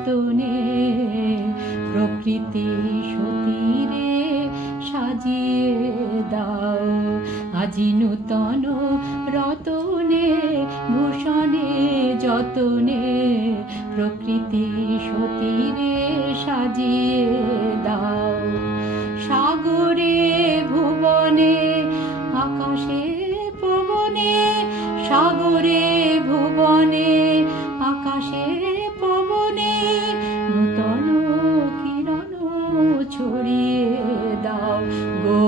যতনে প্রকৃতি সতীরে সাজিয়ে দাও। আজি নূতন রতনে ভূষণে যতনে প্রকৃতি সতীরে সাজিয়ে দাও। সাগরে ভুবনে আকাশে পবনে, সাগরে ভুবনে আকাশে পবনে নূতন কিরণ ছড়িয়ে দাও গো,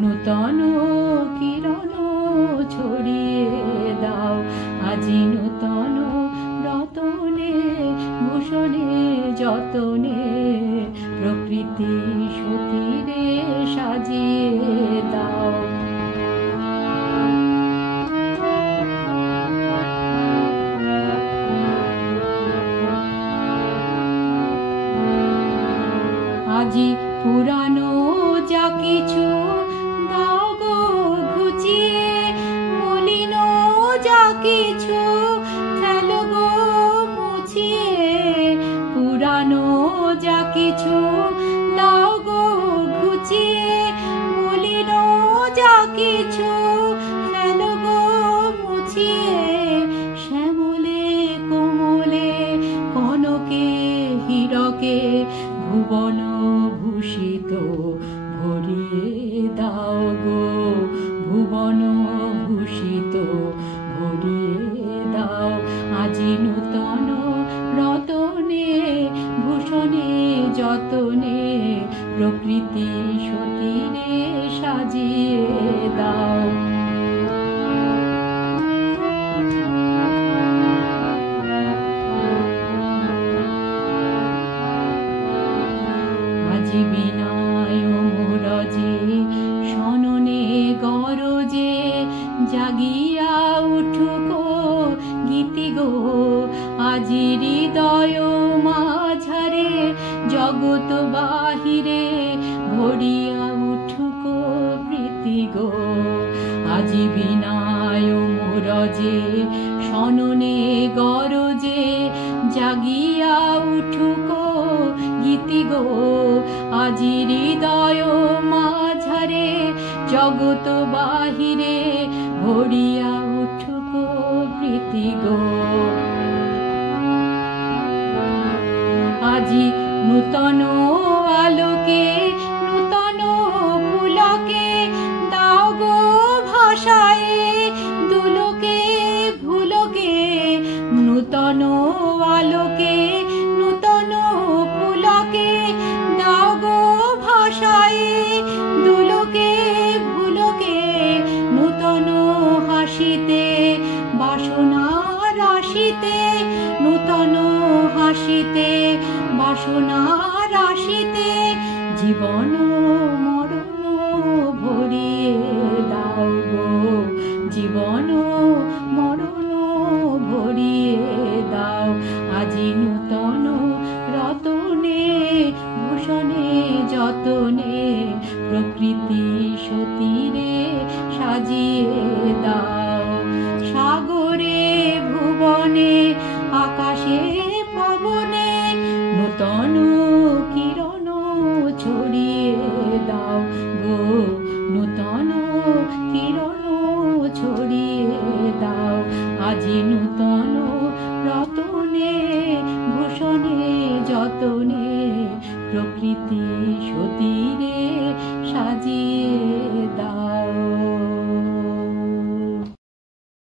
নূতন কিরণ ছড়িয়ে দাও। আজি নূতন রতনে ভূষণে যতনে প্রকৃতি সতীরে সাজিয়ে দাও। আজি পুরানো যা কিছু দাও গো ঘুচিয়ে, মলিন যা কিছু ফেলো গো মুছিয়ে। পুরানো যা কিছু দাও গো ঘুচিয়ে, মলিন যা কিছু ফেলো গো মুছিয়ে। শ্যামলে কোমলে কনকে হীরকে ভুবন ভূষিত ভরিয়ে দাও গো, ভুবন ভূষিত ভরিয়ে দাও। আজি নূতন রতনে ভূষণে যতনে প্রকৃতি সতীরে সাজিয়ে দাও। আজি বিনয় মুরজে শননে গরজে জাগিয়া উঠুকো গীতি গো। আজি হৃদয় মাঝারে জগৎ বাহিরে ভরিয়া উঠুকো প্রীতি গো। আজি বিনয় মুরজে শননে গরজে জাগিয়া উঠুকো গীতি গো। আজি হৃদয় মাঝারে জগৎ বাহিরে ভরিয়া উঠুকো প্রীতি গো। আজি নূতন আলোকে নূতন পুলকে দাও গো ভাষায় দুলোকে ভুলোকে। নূতন আলোকে নূতন পুলকে দাও গো ভাষায় দুলোকে ভুলোকে। নূতন হাসিতে বাসনা রাশিতে, নূতন হাসিতে বাসনা রাশিতে জীবন মরণ ভরিয়ে দাও গো, জীবন মরণ ভরিয়ে দাও। আজি নূতন রতনে ভূষণে যতনে প্রকৃতি সতীরে সাজিয়ে দাও। সাগরে ভুবনে আকাশে পবনে নূতন কিরণ ছড়িয়ে দাও গো, নূতন কিরণ ছড়িয়ে দাও। আজি নূতন রতনে ভূষণে যতনে প্রকৃতি সতীরে সাজিয়ে